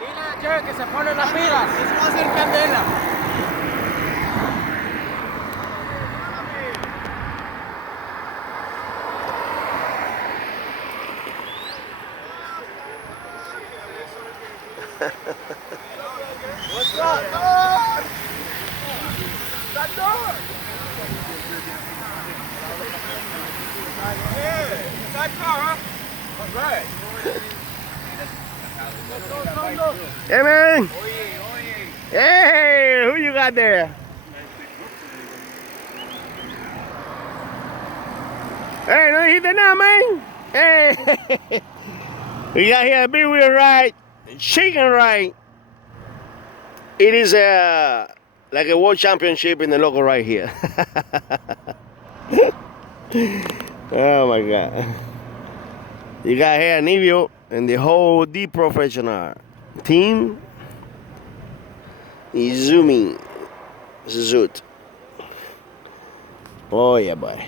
Dile a Jerry que se pone las pilas. Eso va a ser candela. What's up? That door. Yeah, side car, huh? All right. Hey, man. Hey, who you got there? Hey, no hit that now, man. Hey. We got here a big wheel ride, chicken ride. It is like a world championship in the local right here. Oh my God. You got here Nivio and the whole D professional team. Izumi Zoot. Oh yeah, boy.